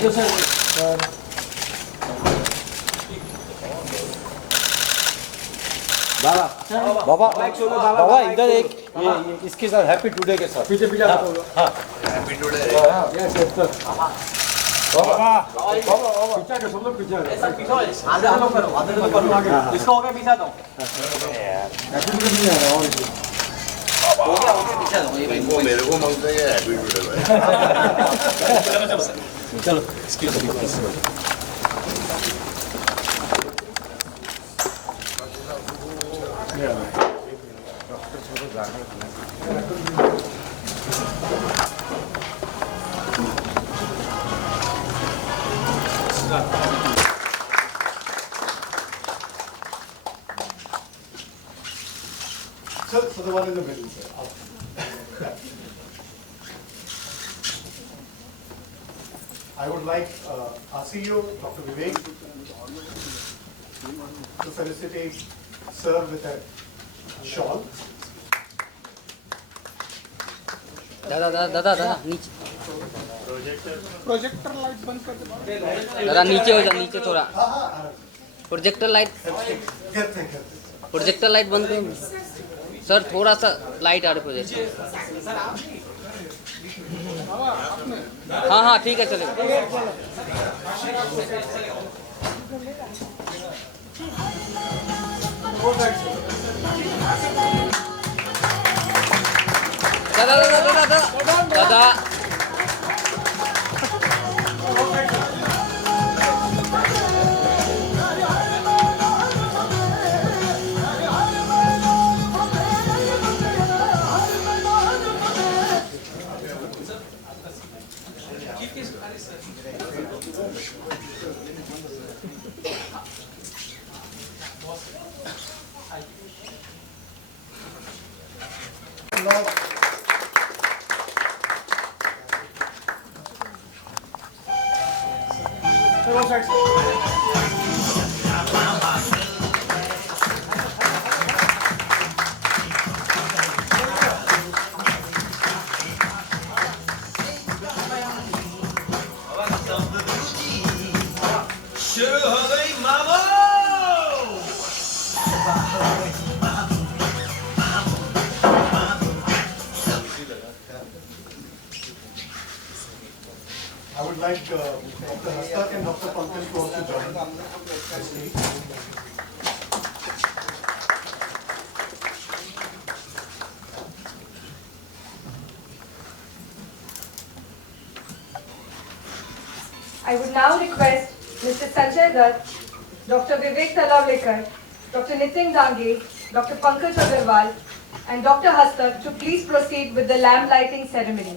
Thank you sir. बाबा बाबा बाबा इधर एक ये इसके साथ हैप्पी टुडे के साथ पीछे पीछे हाँ happy today yes yes sir. बाबा बाबा पीछे के सब लोग पीछे ऐसा पीछे आधे लोग करो आगे इसका हो गया पीछे दो हैप्पी टुडे नहीं आ रहा और हो गया पीछे दो ये भाई वो मेरे को मांगते हैं हैप्पी टुडे भाई चलो इसकी So the one in the middle, sir. I would like our CEO, Dr. Vivek, to felicitate sir with a shawl. दादा नीचे प्रोजेक्टर लाइट बंद कर दे। दादा नीचे हो जा, नीचे थोड़ा प्रोजेक्टर लाइट बंद करो सर, थोड़ा सा लाइट आ रही प्रोजेक्टर। हाँ ठीक है चलेगा। दादा I would like Dr. Hastak and Dr. Pankaj to also join the stage. I would now request Mr. Sanjay Dutt, Dr. Vivek Talawalekar, Dr. Nitin Dange, Dr. Pankaj Agarwal, and Dr. Hastak to please proceed with the lamp lighting ceremony.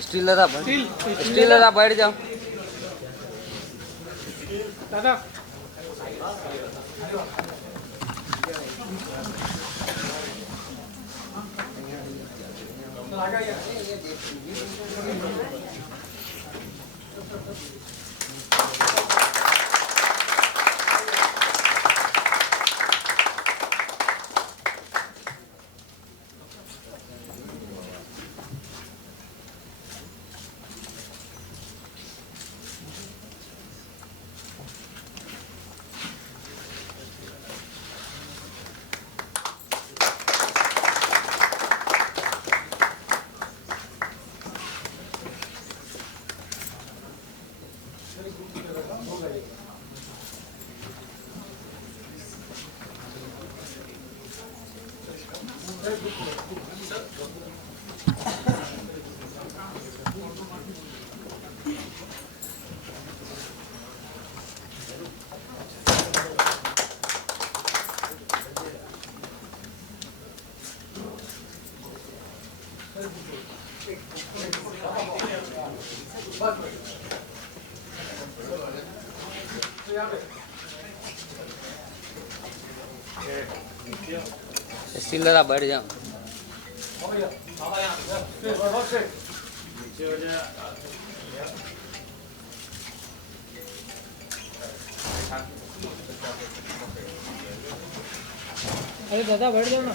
Steel दादा बैठ जाओ दादा steel दादा बैठ जाओ अरे दादा बैठ जाओ ना.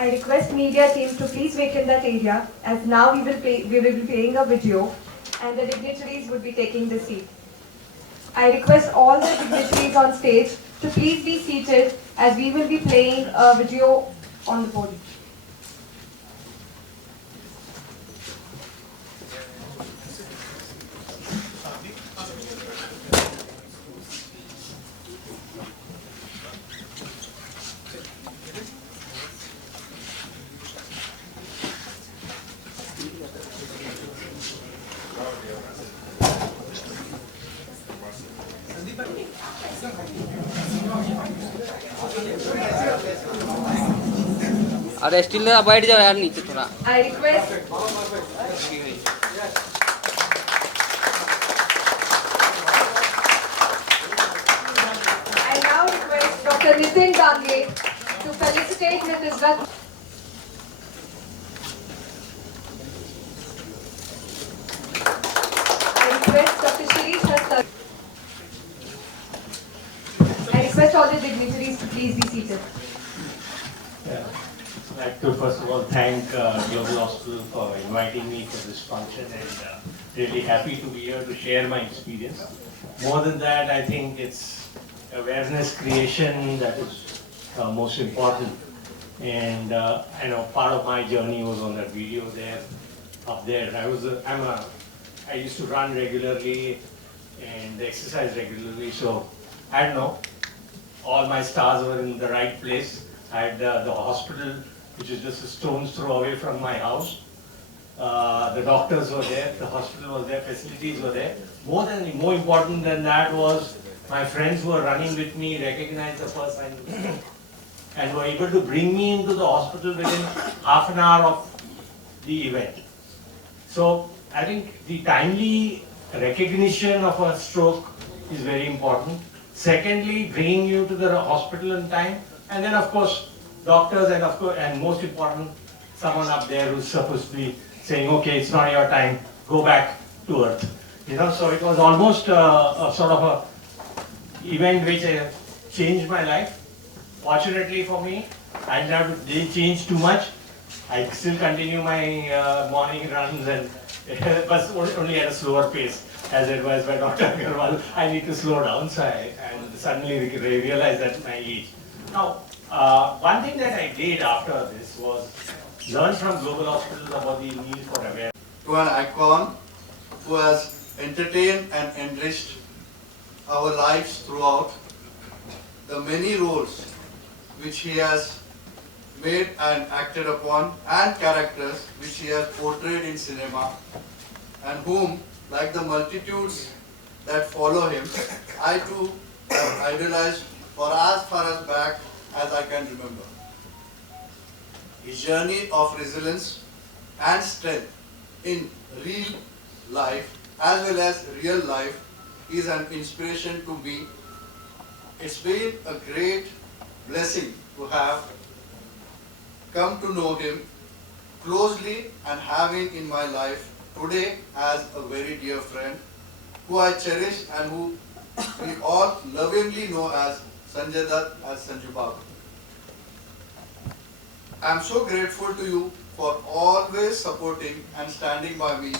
I request media team to please vacate that area, as now we will be playing a video and the dignitaries would be taking the seat. I request all the dignitaries on stage to please be seated, as we will be playing a video on the podium. अरे steel दादा बैठ जाओ यार नीचे थोड़ा. I request I now request Dr. Nitin Dange to felicitate Mrs. Dutt. I request Dr. Shirish Hassan. I request all the dignitaries to please be seated. I'd like to first of all thank Global Hospital for inviting me for this function, and really happy to be here to share my experience. More than that, I think it's awareness creation that is most important. And I know part of my journey was on that video there, up there. I used to run regularly and exercise regularly, so I don't know, all my stars were in the right place. I had the hospital, which is just a stone's throw away from my house. The doctors were there, the hospital was there, facilities were there. More important than that was my friends who were running with me recognized the first sign and were able to bring me into the hospital within half an hour of the event. So I think the timely recognition of a stroke is very important. Secondly, bringing you to the hospital in time. And then of course, doctors and most important, someone up there who's supposed to be saying, okay, it's not your time, go back to earth. You know, so it was almost a sort of a event which changed my life. Fortunately for me, I didn't change too much. I still continue my morning runs, but only at a slower pace, as advised by Dr. Agarwal. I need to slow down, so I suddenly realized that my age. Now, one thing that I did after this was learn from global hospitals about the need for awareness. To an icon who has entertained and enriched our lives throughout, the many roles which he has made and acted upon, and characters which he has portrayed in cinema, and whom, like the multitudes that follow him, I too have idolized for as far as back as I can remember. His journey of resilience and strength in real life as well as real life is an inspiration to me. It's been a great blessing to have come to know him closely and having in my life today as a very dear friend who I cherish and who we all lovingly know as Sanjay Dutt, as Sanju Babu. I am so grateful to you for always supporting and standing by me,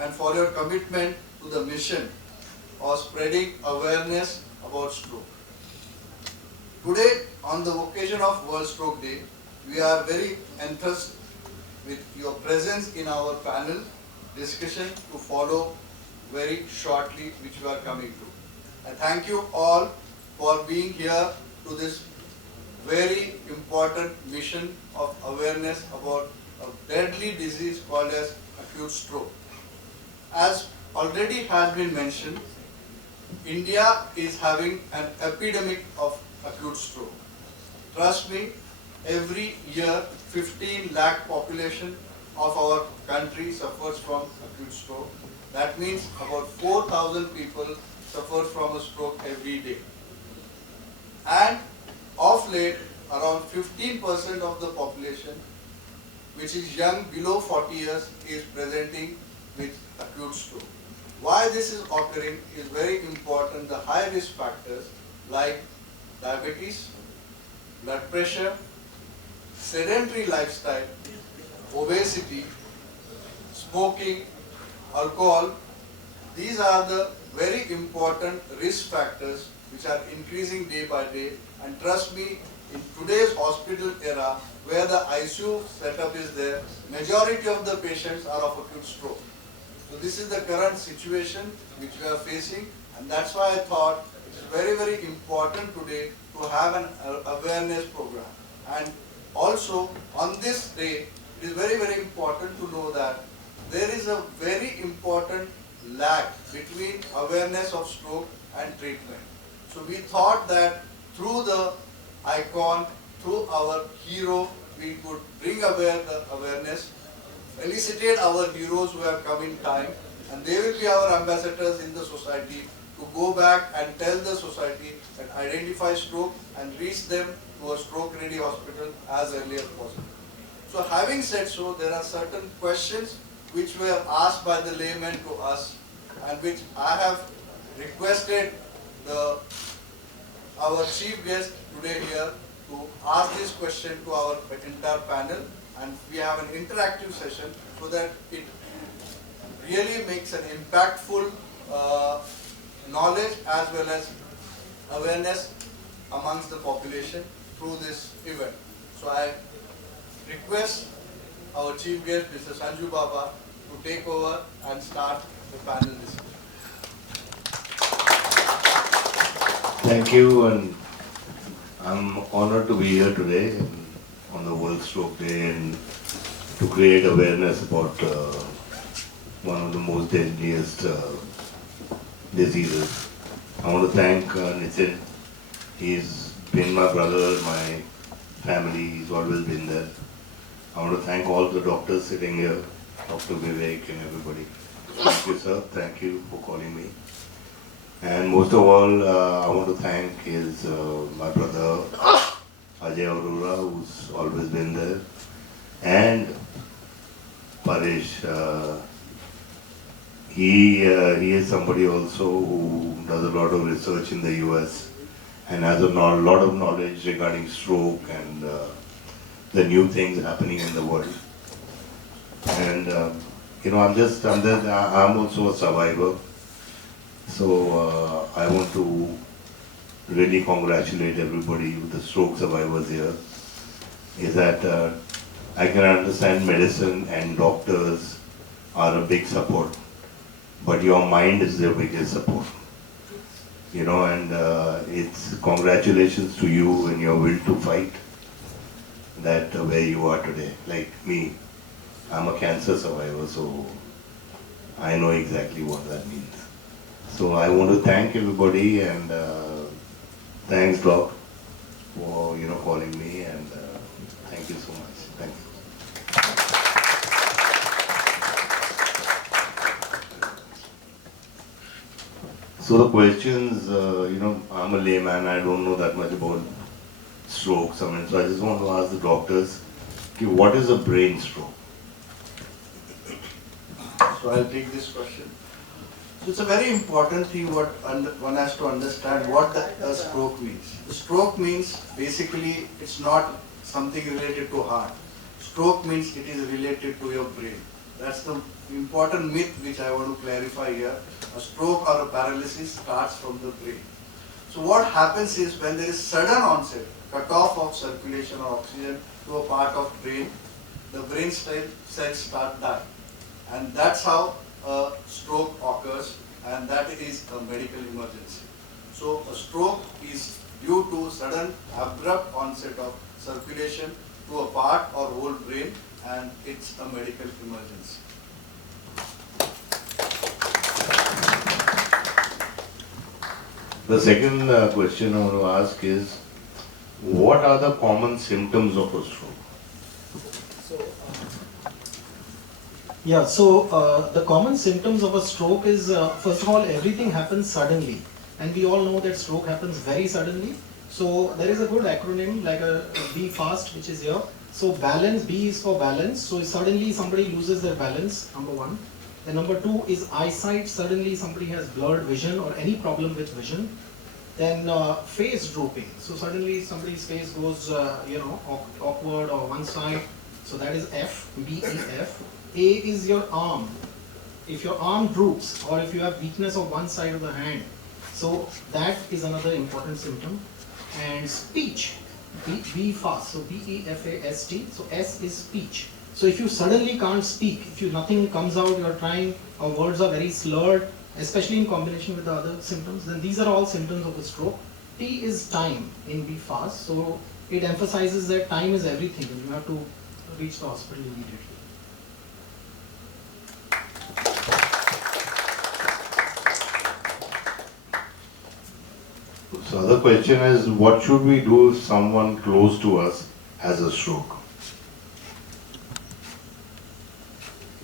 and for your commitment to the mission of spreading awareness about stroke. Today, on the occasion of World Stroke Day, we are very enthused with your presence in our panel discussion to follow very shortly, which we are coming to. I thank you all for being here to this very important mission of awareness about a deadly disease called as acute stroke. As already has been mentioned, India is having an epidemic of acute stroke. Trust me, every year 15 lakh population of our country suffers from acute stroke. That means about 4,000 people suffer from a stroke every day. And of late, around 15% of the population, which is young below 40 years, is presenting with acute stroke. Why this is occurring is very important. The high risk factors like diabetes, blood pressure, sedentary lifestyle, obesity, smoking, alcohol, these are the very important risk factors which are increasing day by day. And trust me, in today's hospital era, where the ICU setup is there, majority of the patients are of acute stroke. So this is the current situation which we are facing, and that's why I thought it is very, very important today to have an awareness program. And also on this day, it is very, very important to know that there is a very important lag between awareness of stroke and treatment. So we thought that through the icon, through our hero, we could bring the awareness, felicitate our heroes who have come in time, and they will be our ambassadors in the society to go back and tell the society and identify stroke and reach them to a stroke-ready hospital as early as possible. So having said so, there are certain questions which were asked by the laymen to us, and which I have requested our chief guest today here to ask this question to our entire panel, and we have an interactive session so that it really makes an impactful knowledge as well as awareness amongst the population through this event. So I request our chief guest, Mr. Sanju Baba, to take over and start the panel discussion. Thank you, and I'm honored to be here today on the World Stroke Day and to create awareness about one of the most deadliest diseases. I want to thank Nitin. He's been my brother, my family, he's always been there. I want to thank all the doctors sitting here, Dr. Vivek and everybody. Thank you, sir. Thank you for calling me. And most of all, I want to thank my brother Ajay Arora, who's always been there, and Paresh. He is somebody also who does a lot of research in the US and has a lot of knowledge regarding stroke and the new things happening in the world. And I'm also a survivor. So I want to really congratulate everybody with the stroke survivors here. Is that I can understand medicine and doctors are a big support, but your mind is their biggest support. And it's congratulations to you and your will to fight that where you are today. Like me, I'm a cancer survivor, so I know exactly what that means. So I want to thank everybody, and thanks, Doc, for calling me, and thank you so much. Thank you. So the questions, I'm a layman. I don't know that much about strokes. So I just want to ask the doctors, okay, what is a brain stroke? So I'll take this question. So it's a very important thing what one has to understand what a stroke means. The stroke means basically it's not something related to heart. Stroke means it is related to your brain. That's the important myth which I want to clarify here. A stroke or a paralysis starts from the brain. So what happens is when there is sudden onset, cut off of circulation or oxygen to a part of brain, the brain cells start dying. And that's how a stroke occurs, and that is a medical emergency. So a stroke is due to sudden abrupt onset of circulation to a part or whole brain, and it's a medical emergency. The second question I want to ask is, what are the common symptoms of a stroke? The common symptoms of a stroke is, first of all, everything happens suddenly. And we all know that stroke happens very suddenly. So there is a good acronym like a B FAST, which is here. So balance, B is for balance. So suddenly somebody loses their balance, number one. And number two is eyesight. Suddenly somebody has blurred vision or any problem with vision. Then face drooping. So suddenly somebody's face goes, awkward or one side. So that is F, B, E, F. A is your arm. If your arm droops or if you have weakness of one side of the hand, so that is another important symptom. And speech, B fast, so B-E-F-A-S-T, so S is speech. So if you suddenly can't speak, if nothing comes out, you're trying, or words are very slurred, especially in combination with the other symptoms, then these are all symptoms of a stroke. T is time in B fast, so it emphasizes that time is everything and you have to reach the hospital immediately. So the question is, what should we do if someone close to us has a stroke?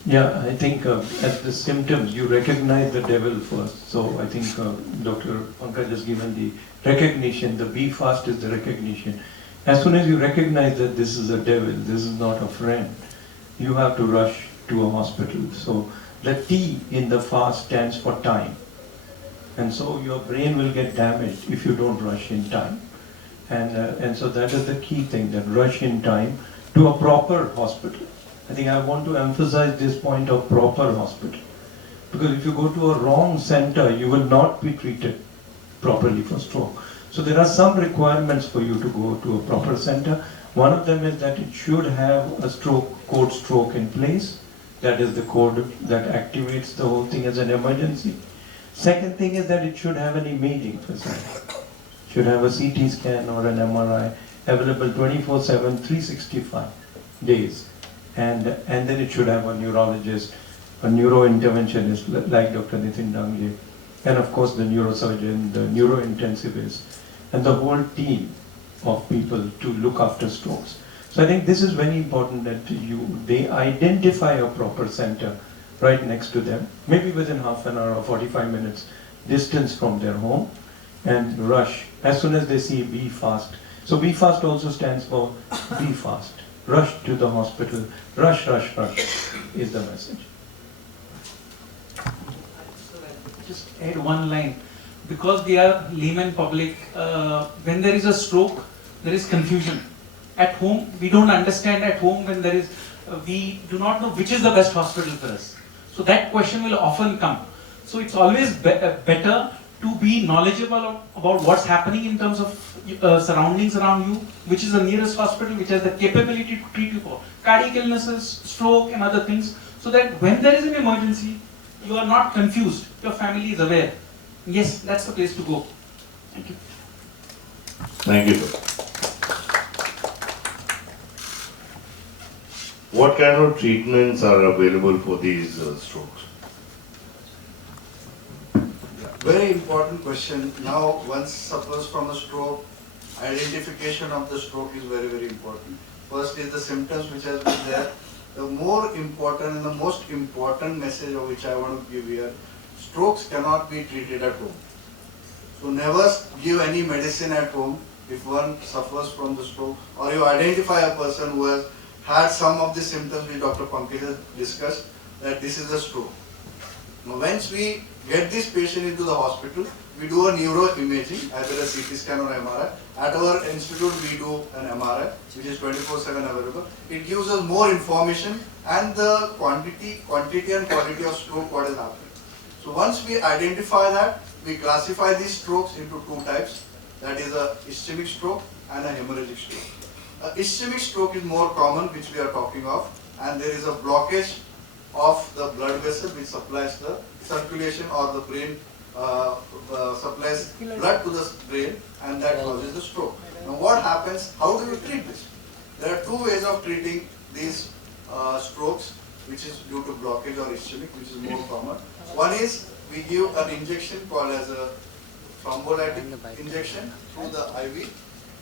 Yeah, I think as the symptoms, you recognize the devil first. So I think Dr. Pankaj has given the recognition. The B fast is the recognition. As soon as you recognize that this is a devil, this is not a friend, you have to rush to a hospital. So the T in the fast stands for time. And so your brain will get damaged if you don't rush in time. And so that is the key thing, that rush in time to a proper hospital. I think I want to emphasize this point of proper hospital. Because if you go to a wrong center, you will not be treated properly for stroke. So there are some requirements for you to go to a proper center. One of them is that it should have a code stroke in place. That is the code that activates the whole thing as an emergency. Second thing is that it should have an imaging facility. Should have a CT scan or an MRI available 24/7, 365 days. And then it should have a neurologist, a neurointerventionist like Dr. Nitin Dange, and of course the neurosurgeon, the neurointensivist, and the whole team of people to look after strokes. So I think this is very important that they identify a proper center right next to them, maybe within half an hour or 45 minutes distance from their home, and rush as soon as they see B fast. So B fast also stands for B fast. Rush to the hospital, rush, rush, rush is the message. Just add one line. Because we are layman public, when there is a stroke, there is confusion. At home, we don't understand at home when there is, we do not know which is the best hospital for us. So that question will often come. So it's always better to be knowledgeable about what's happening in terms of surroundings around you, which is the nearest hospital, which has the capability to treat you for cardiac illnesses, stroke and other things, so that when there is an emergency, you are not confused, your family is aware. Yes, that's the place to go. Thank you. Thank you, sir. What kind of treatments are available for these strokes? Very important question. Now, one suffers from a stroke, identification of the stroke is very, very important. First is the symptoms which has been there. The more important and the most important message of which I want to give here, strokes cannot be treated at home. So never give any medicine at home if one suffers from the stroke, or you identify a person who has had some of the symptoms which Dr. Pankaj has discussed, that this is a stroke. Now, once we get this patient into the hospital, we do a neuroimaging, either a CT scan or MRI. At our institute, we do an MRI, which is 24/7 available. It gives us more information and the quantity and quality of stroke what is happening. So once we identify that, we classify these strokes into two types. That is a ischemic stroke and a hemorrhagic stroke. A ischemic stroke is more common, which we are talking of, and there is a blockage of the blood vessel which supplies the circulation, or the brain supplies blood to the brain, and that causes the stroke. Now what happens, how do you treat this? There are two ways of treating these strokes, which is due to blockage or ischemic, which is more common. One is we give an injection called as a thrombolytic injection through the IV,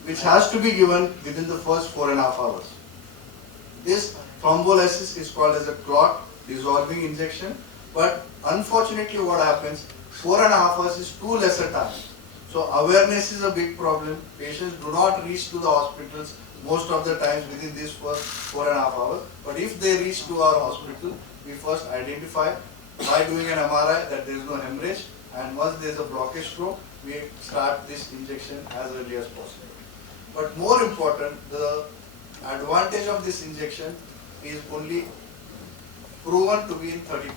which has to be given within the first 4.5 hours. This thrombolysis is called as a clot dissolving injection, but unfortunately what happens, 4.5 hours is too lesser time. So awareness is a big problem. Patients do not reach to the hospitals most of the times within this first 4.5 hours. But if they reach to our hospital, we first identify by doing an MRI that there is no hemorrhage, and once there is a blockage stroke, we start this injection as early as possible. But more important, the advantage of this injection is only proven to be in 30%.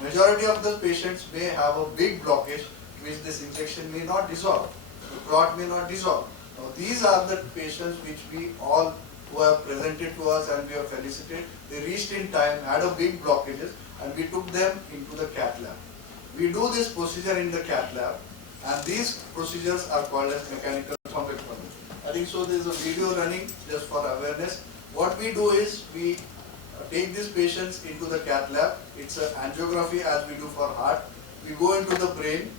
Majority of the patients may have a big blockage which this injection may not dissolve. The clot may not dissolve. Now these are the patients which we all who have presented to us and we have felicitated. They reached in time, had a big blockages, and we took them into the cath lab. We do this procedure in the cath lab, and these procedures are called as mechanical thrombectomy. I think so there is a video running just for awareness. What we do is we take these patients into the cath lab. It's an angiography as we do for heart. We go into the brain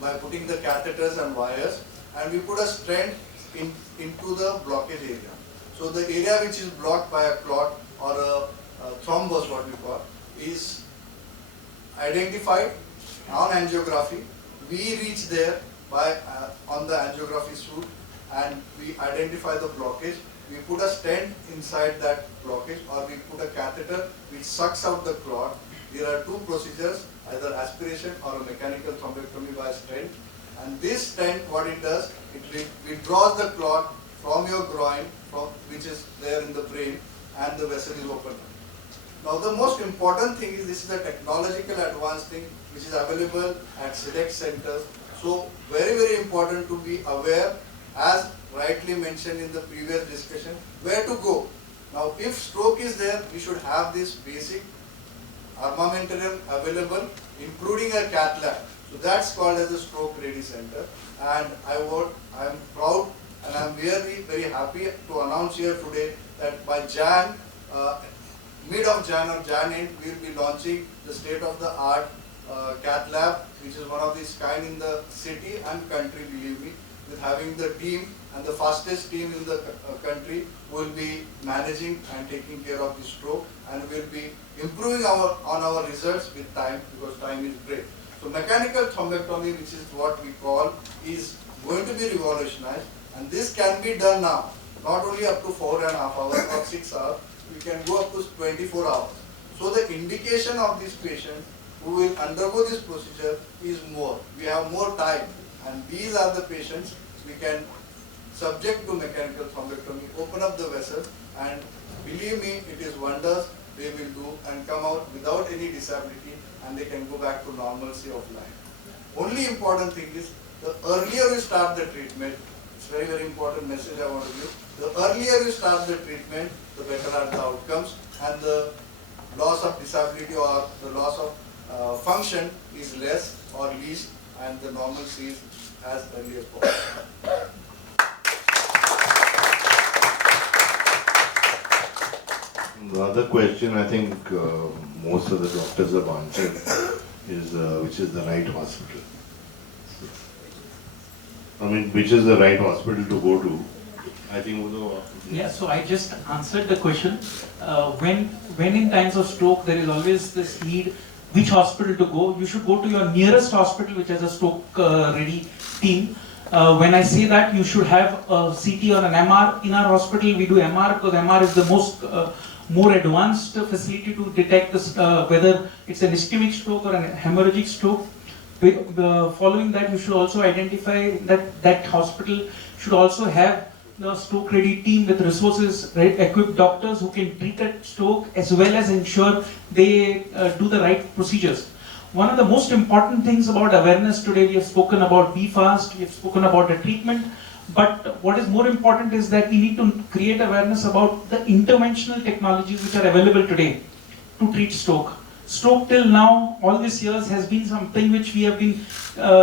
by putting the catheters and wires, and we put a stent into the blockage area. So the area which is blocked by a clot or a thrombus, what we call, is identified on angiography. We reach there by on the angiography suite, and we identify the blockage. We put a stent inside that blockage, or we put a catheter which sucks out the clot. There are two procedures, either aspiration or a mechanical thrombectomy by stent. And this stent, what it does, it withdraws the clot from your groin, which is there in the brain, and the vessel is open. Now the most important thing is this is a technological advanced thing which is available at select centers. So very, very important to be aware, as rightly mentioned in the previous discussion, where to go. Now if stroke is there, we should have this basic armamentarium available, including a cath lab. So that's called as a stroke ready center. And I'm proud and I'm really very happy to announce here today that by mid of Jan or Jan end, we will be launching the state-of-the-art cath lab, which is one of these kind in the city and country, believe me, with having the team and the fastest team in the country will be managing and taking care of the stroke, and will be improving on our results with time, because time is great. So mechanical thrombectomy, which is what we call, is going to be revolutionized, and this can be done now, not only up to 4.5 hours or 6 hours, we can go up to 24 hours. So the indication of this patient who will undergo this procedure is more. We have more time, and these are the patients we can subject to mechanical thrombectomy, open up the vessel, and believe me, it is wonders they will do and come out without any disability, and they can go back to normalcy of life. Only important thing is, the earlier you start the treatment, it's very, very important message I want to give. The earlier you start the treatment, the better are the outcomes, and the loss of disability or the loss of function is less or least, and the normalcy is as early as possible. The other question I think most of the doctors have answered is which is the right hospital. I mean, which is the right hospital to go to? I think yeah, so I just answered the question. When in times of stroke, there is always this need, which hospital to go. You should go to your nearest hospital which has a stroke ready team. When I say that, you should have a CT or an MR. In our hospital, we do MR because MR is the most more advanced facility to detect this, whether it's an ischemic stroke or an hemorrhagic stroke. Following that, you should also identify that that hospital should also have the stroke ready team with resources, equipped doctors who can treat that stroke as well as ensure they do the right procedures. One of the most important things about awareness today, we have spoken about Be Fast, we have spoken about the treatment, but what is more important is that we need to create awareness about the interventional technologies which are available today to treat stroke. Stroke till now, all these years, has been something which we have been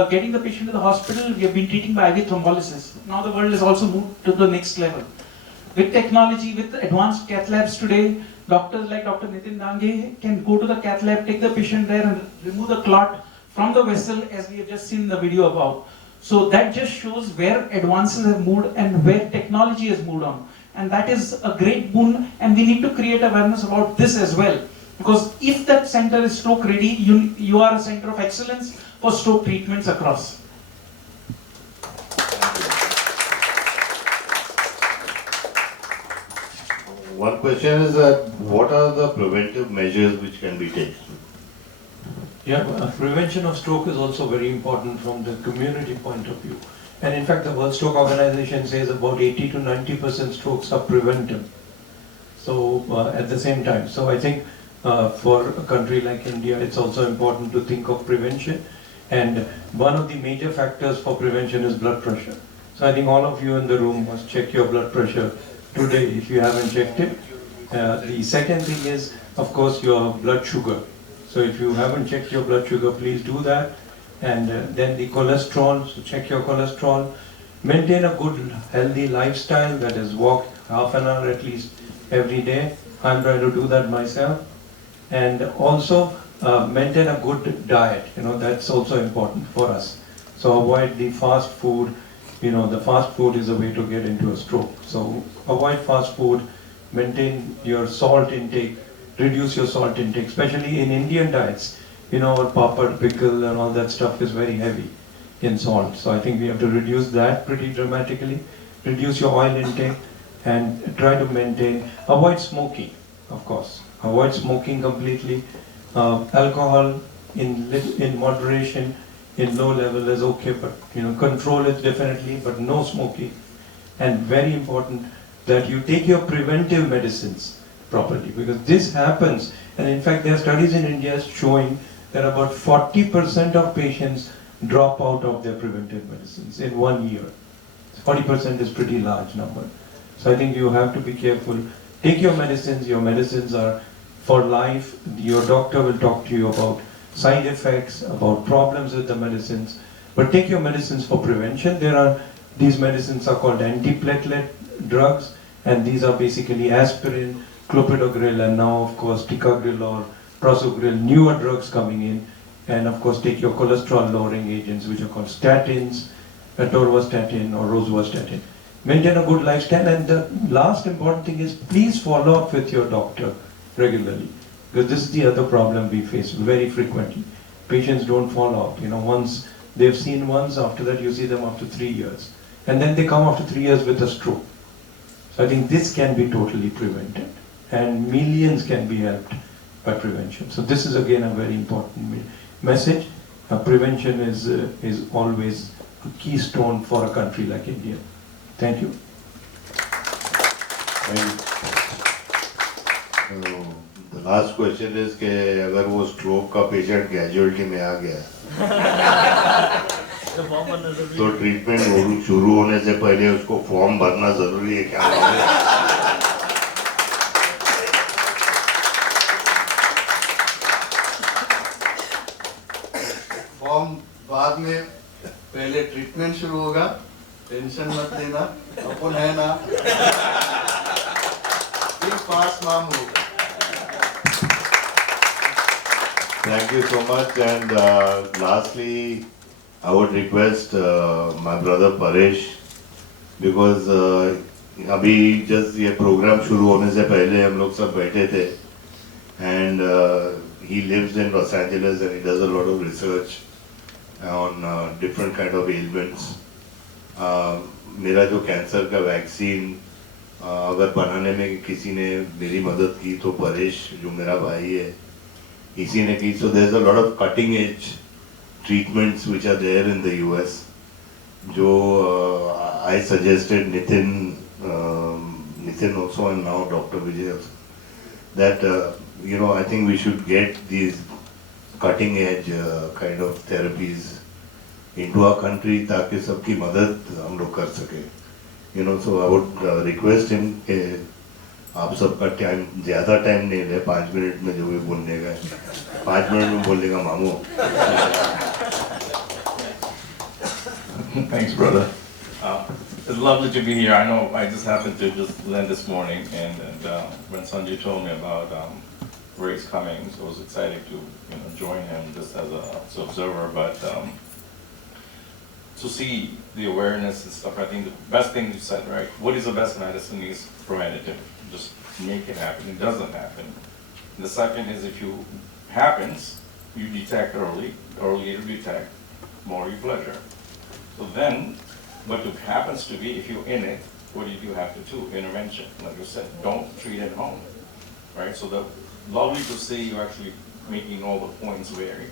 getting the patient to the hospital, we have been treating by IV thrombolysis. Now the world has also moved to the next level. With technology, with advanced cath labs today, doctors like Dr. Nitin Dange can go to the cath lab, take the patient there and remove the clot from the vessel, as we have just seen in the video above. So that just shows where advances have moved and where technology has moved on. And that is a great boon, and we need to create awareness about this as well. Because if that center is stroke ready, you are a center of excellence for stroke treatments across. One question is that what are the preventive measures which can be taken? Yeah, prevention of stroke is also very important from the community point of view. And in fact, the World Stroke Organization says about 80 to 90% strokes are preventable. So at the same time, so I think for a country like India, it's also important to think of prevention. And one of the major factors for prevention is blood pressure. So I think all of you in the room must check your blood pressure today if you haven't checked it. The second thing is, of course, your blood sugar. So if you haven't checked your blood sugar, please do that. And then the cholesterol, so check your cholesterol. Maintain a good, healthy lifestyle, that is walk half an hour at least every day. I'm trying to do that myself. And also maintain a good diet, that's also important for us. So avoid the fast food, the fast food is a way to get into a stroke. So avoid fast food, maintain your salt intake, reduce your salt intake, especially in Indian diets. Our papad, pickle and all that stuff is very heavy in salt. So I think we have to reduce that pretty dramatically. Reduce your oil intake and try to maintain, avoid smoking, of course. Avoid smoking completely. Alcohol in moderation, in low level is okay, but control it definitely, but no smoking. And very important that you take your preventive medicines properly, because this happens, and in fact there are studies in India showing that about 40% of patients drop out of their preventive medicines in 1 year. 40% is pretty large number. So I think you have to be careful. Take your medicines are for life. Your doctor will talk to you about side effects, about problems with the medicines, but take your medicines for prevention. These medicines are called antiplatelet drugs, and these are basically aspirin, clopidogrel, and now of course ticagrelor or prasugrel, newer drugs coming in. And of course take your cholesterol lowering agents, which are called statins, atorvastatin or rosuvastatin. Maintain a good lifestyle, and the last important thing is please follow up with your doctor regularly, because this is the other problem we face very frequently. Patients don't follow up. Once they've seen once, after that you see them after 3 years, and then they come after 3 years with a stroke. So I think this can be totally prevented, and millions can be helped by prevention. So this is again a very important message. Prevention is always a keystone for a country like India. Thank you. The last question is कि अगर वो stroke का patient casualty में आ गया तो treatment शुरू होने से पहले उसको फॉर्म भरना जरूरी है क्या? फॉर्म बाद में, पहले ट्रीटमेंट शुरू होगा, टेंशन मत लेना, अपन है ना, फिर पास नाम होगा. Thank you so much, and lastly I would request my brother Paresh, because अभी just ये program शुरू होने से पहले हम लोग सब बैठे थे, and he lives in Los Angeles and he does a lot of research on different kind of ailments. मेरा जो कैंसर का वैक्सीन अगर बनाने में किसी ने मेरी मदद की तो परेश जो मेरा भाई है इसी ने की. So there's a lot of cutting edge treatments which are there in the US. जो I suggested Nitin also, and now Dr. Vijay also, that I think we should get these cutting edge kind of therapies into our country ताकि सबकी मदद हम लोग कर सके. So I would request him कि आप सबका टाइम ज़्यादा टाइम नहीं ले, 5 मिनट में जो भी बोलने का 5 मिनट में बोलने का मामू. Thanks, brother. It's lovely to be here. I know I just happened to just land this morning, and when Sanjay told me about where he's coming, so I was excited to join him just as an observer. But to see the awareness and stuff, I think the best thing you said, right? What is the best medicine is preventative. Just make it happen. It doesn't happen. And the second is if you happens, you detect early. The earlier you detect, more you pleasure. So then, what happens to be, if you're in it, what do you have to do? Intervention, like you said, don't treat at home, right? So the lovely to see you actually making all the points vary,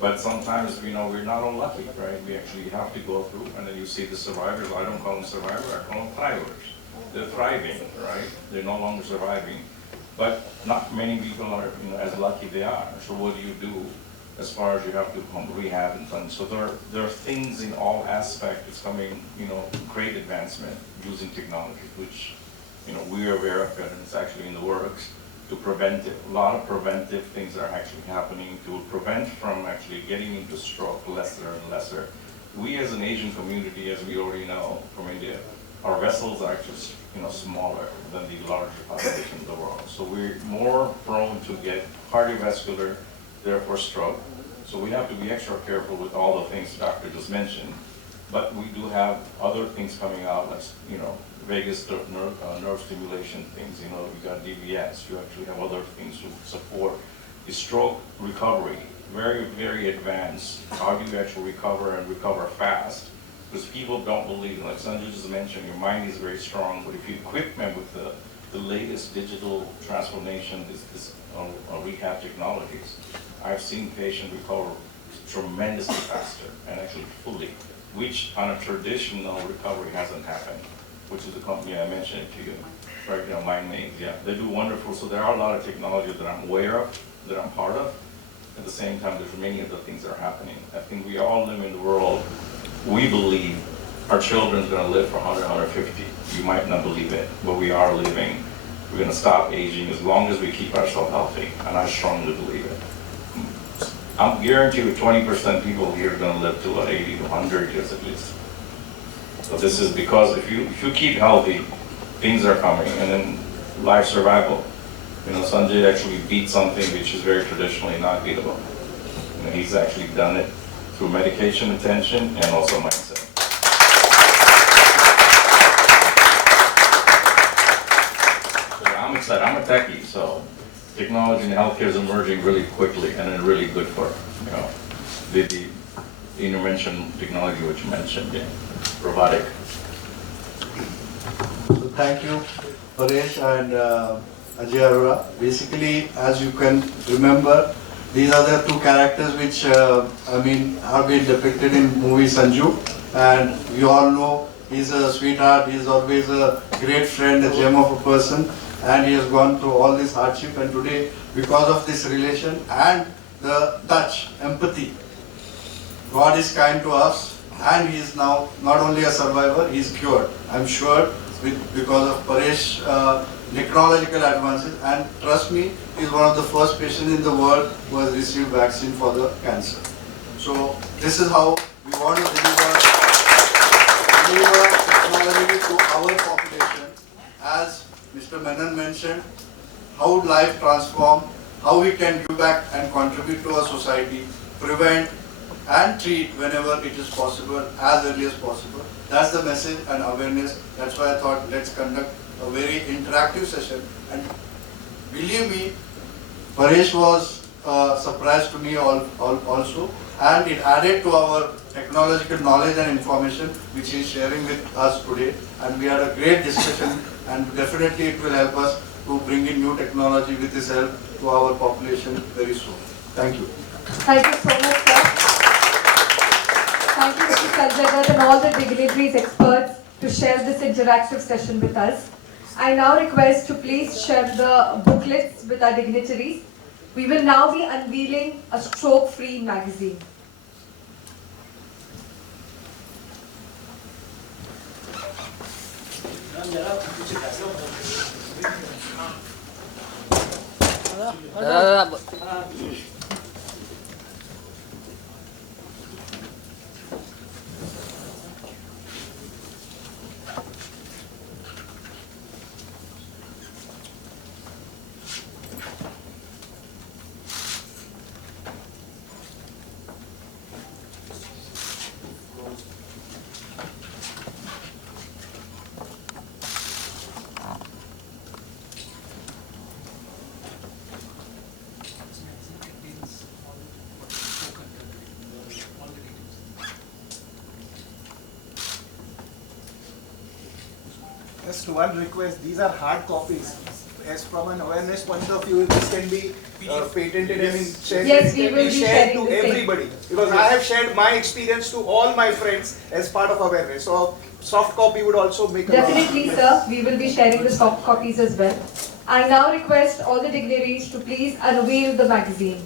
but sometimes we're not unlucky, right? We actually have to go through, and then you see the survivors. I don't call them survivors, I call them thrivers. They're thriving, right? They're no longer surviving, but not many people are as lucky they are. So what do you do? As far as you have to rehab and things. So there are things in all aspects. It's coming, great advancement using technology, which, we are aware of it, and it's actually in the works to prevent it. A lot of preventive things are actually happening to prevent from actually getting into stroke lesser and lesser. We as an Asian community, as we already know from India, our vessels are actually, smaller than the larger population of the world. So we're more prone to get cardiovascular, therefore stroke. So we have to be extra careful with all the things the doctor just mentioned. But we do have other things coming out, like, vagus nerve stimulation things. You got DBS. You actually have other things to support the stroke recovery. Very, very advanced. How do you actually recover and recover fast? Because people don't believe, like Sanjay just mentioned, your mind is very strong, but if you equip them with the latest digital transformation, this rehab technologies, I've seen patients recover tremendously faster and actually fully, which on a traditional recovery hasn't happened, which is the company I mentioned to you, right? Mind names, yeah, they do wonderful. So there are a lot of technologies that I'm aware of, that I'm part of. At the same time, there's many other things that are happening. I think we all live in the world. We believe our children's going to live for 100, 150. You might not believe it, but we are living. We're going to stop aging as long as we keep ourselves healthy, and I strongly believe it. I'm guarantee you 20% people here are going to live to 80 to 100 years at least. So this is because if you keep healthy, things are coming, and then life survival. Sanjay actually beat something which is very traditionally not beatable. He's actually done it through medication, attention, and also mindset. So I'm excited. I'm a techie, so technology in healthcare is emerging really quickly, and it's really good for the intervention technology which you mentioned, robotic. So thank you, Paresh and Ajay Arora. Basically, as you can remember, these are the two characters which have been depicted in movie Sanju, and we all know he's a sweetheart. He's always a great friend, a gem of a person, and he has gone through all this hardship. And today, because of this relation and the touch, empathy, God is kind to us, and he is now not only a survivor, he is cured. I'm sure because of Paresh technological advances, and trust me, he is one of the first patients in the world who has received vaccine for the cancer. So this is how we want to deliver technology to our population. As Mr. Menon mentioned, how life transform, how we can give back and contribute to our society, prevent and treat whenever it is possible, as early as possible. That's the message and awareness. That's why I thought let's conduct a very interactive session. And believe me, Paresh was a surprise to me also, and it added to our technological knowledge and information which he is sharing with us today. And we had a great discussion, and definitely it will help us to bring in new technology with his help to our population very soon. Thank you. Thank you so much, sir. Thank you, Mr. Sanjay Dutt and all the dignitaries, experts, to share this interactive session with us. I now request to please share the booklets with our dignitaries. We will now be unveiling a stroke-free magazine. Just one request, these are hard copies. As from an awareness point of view, this can be patented and shared, Yes, we can will be be shared sharing to the same. everybody. Because I have shared my experience to all my friends as part of awareness. So soft copy would also make a lot of Definitely, sir. We will be sharing the soft copies as well. I now request all the dignitaries to please unveil the magazine.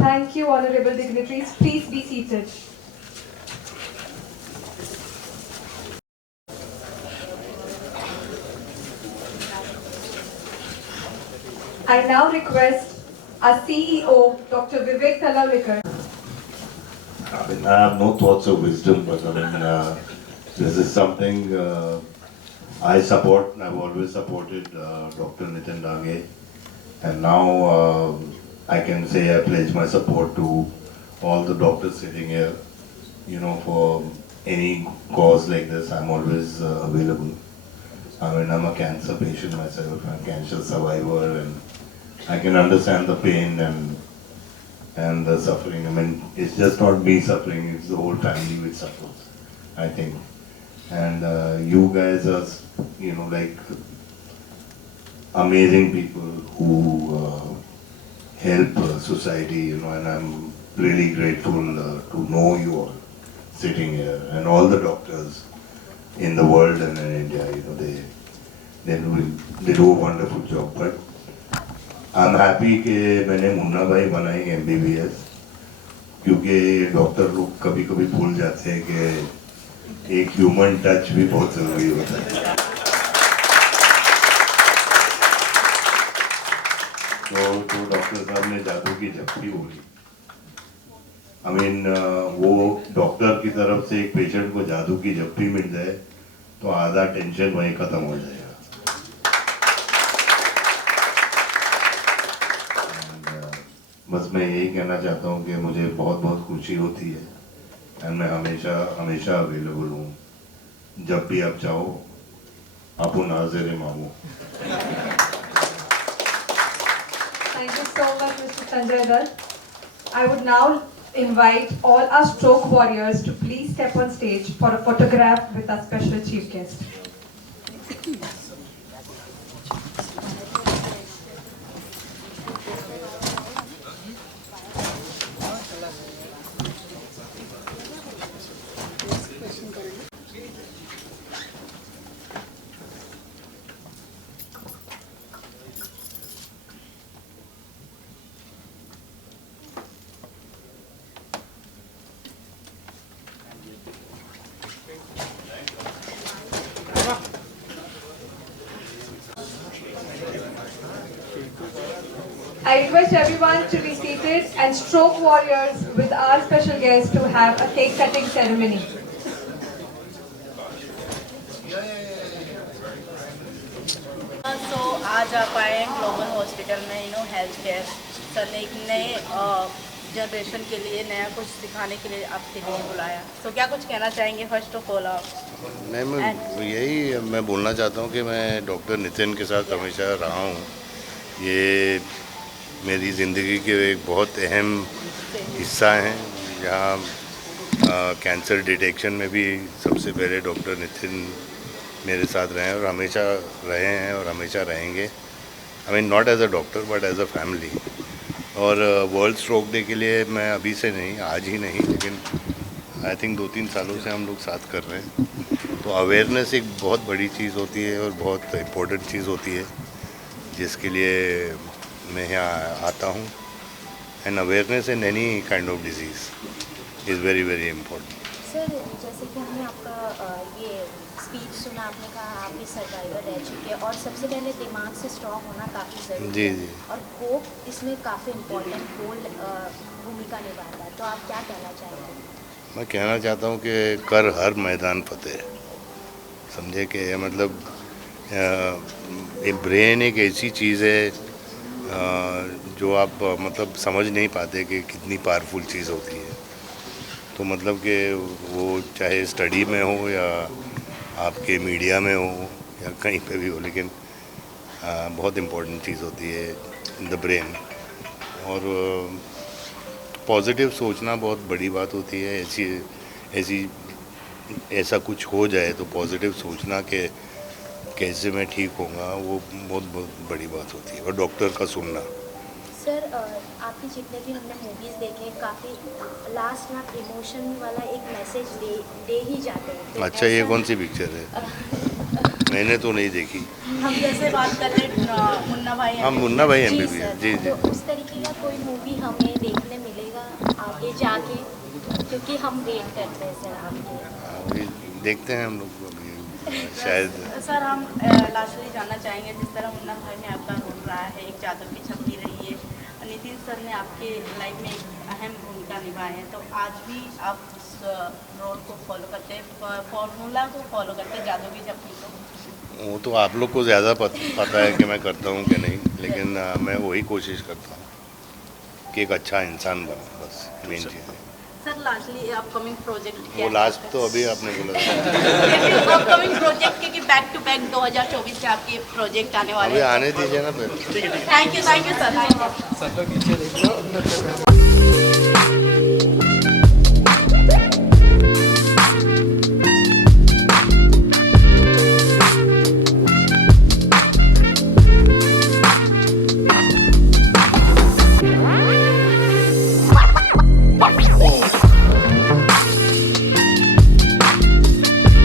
Thank you, honorable dignitaries. Please be seated. I now request our CEO, Dr. Vivek Talawlikar. I mean, I have no thoughts of wisdom, but I mean, this is something I support. I've always supported Dr. Nitin Dange, and now I can say I pledge my support to all the doctors sitting here. You know, for any cause like this, I'm always available. I mean, I'm a cancer patient myself, I'm a cancer survivor, and I can understand the pain and the suffering. I mean, it's just not me suffering, it's the whole family which suffers, I think. And you guys are, you know, like amazing people who help society, you know, and I'm really grateful to know you all sitting here, and all the doctors in the world and in India, you know, they do a wonderful job. But I'm happy कि मैंने मुन्ना भाई बनाई MBBS, क्योंकि doctor लोग कभी कभी भूल जाते हैं कि एक ह्यूमन टच भी बहुत जरूरी होता है. तो डॉक्टर साहब ने जादू की झप्पी बोली. I mean, वो डॉक्टर की तरफ से एक पेशेंट को जादू की झप्पी मिल जाए तो आधा टेंशन वहीं खत्म हो जाएगा. बस मैं यही कहना चाहता हूँ कि मुझे बहुत बहुत खुशी होती है, एंड मैं हमेशा हमेशा अवेलेबल हूँ. जब भी आप चाहो आप नाज़िर मामू. Thank you so much, Mr. Sanjay Dutt. I would now invite all our stroke warriors to please step on stage for a photograph with our special chief guest. I request everyone to be seated and stroke warriors with our special guest to have a cake cutting ceremony. So आज आप आए global hospital में health care sir ने एक नए generation के लिए नया कुछ सिखाने के लिए आपके लिए बुलाया. तो क्या कुछ कहना चाहेंगे फर्स्ट ऑफ ऑल आप? मैं बोलना चाहता हूँ कि मैं डॉक्टर नितिन के साथ हमेशा रहा हूँ. ये मेरी ज़िंदगी के एक बहुत अहम हिस्सा हैं. जहाँ कैंसर डिटेक्शन में भी सबसे पहले डॉक्टर नितिन मेरे साथ रहे हैं और हमेशा रहे हैं और हमेशा रहेंगे. I mean not as a doctor but as a family. और वर्ल्ड स्ट्रोक डे के लिए मैं अभी से नहीं, आज ही नहीं, लेकिन आई थिंक 2-3 सालों से हम लोग साथ कर रहे हैं. तो अवेयरनेस एक बहुत बड़ी चीज़ होती है और बहुत इम्पोर्टेंट चीज़ होती है जिसके लिए मैं यहाँ आता हूँ. And awareness in any kind of disease is very very important. Sir जैसे कि हमने आपका ये स्पीच सुना, आपने कहा आप भी सर्वाइवर रह चुके हैं और सबसे पहले दिमाग से स्ट्रॉन्ग होना काफ़ी ज़रूरी है. जी. और होप इसमें काफ़ी इम्पोर्टेंट रोल भूमिका निभाता है. तो आप क्या कहना चाहेंगे? मैं कहना चाहता हूँ कि कर हर मैदान फतेह, समझे कि मतलब ब्रेन एक ऐसी चीज़ है जो आप मतलब समझ नहीं पाते कि कितनी पावरफुल चीज़ होती है। तो मतलब कि वो चाहे स्टडी में हो या आपके मीडिया में हो या कहीं पे भी हो, लेकिन बहुत इम्पोर्टेंट चीज़ होती है द ब्रेन। और पॉजिटिव सोचना बहुत बड़ी बात होती है। ऐसा कुछ हो जाए तो पॉजिटिव सोचना कि कैसे मैं ठीक होऊंगा, वो बहुत बड़ी बात होती है। और डॉक्टर का सुनना। सर आपकी जितने भी हमने मूवीज़ देखे काफ़ी लास्ट में आप इमोशन वाला एक मैसेज दे ही जाते हैं। तो अच्छा, ये कौन सी पिक्चर है? मैंने तो नहीं देखी। हम जैसे बात कर रहे मुन्ना भाई हाँ, मुन्ना भाई जी MBBS, सर, जी जी। तो उस तरीके का कोई मूवी हमें देखने मिलेगा आगे जाके, क्योंकि हम वेट करते हैं सर आपके। अभी देखते हैं हम लोग अभी शायद। सर हम लास्टली जानना चाहेंगे, जिस तरह मुन्ना भाई में आपका रोल रहा है, एक जादू की छपी रही है, नितिन सर ने आपके लाइफ में एक अहम भूमिका निभाई है, तो आज भी आप उस रोल को फॉलो करते हैं, फॉर्मूला को फॉलो करते हैं जादू की छपी को? वो तो आप लोग को ज़्यादा पता है कि मैं करता हूँ कि नहीं, लेकिन मैं वही कोशिश करता हूँ कि एक अच्छा इंसान बनूँ, बस मेन चीज़ है। सर लास्टली अपकमिंग प्रोजेक्ट वो लास्ट तो अभी आपने बोला अपकमिंग प्रोजेक्ट के बैक टू बैक 2024 से आपके प्रोजेक्ट आने वाले अभी हैं। आने दीजिए ना पहले। Thank you sir, thank you.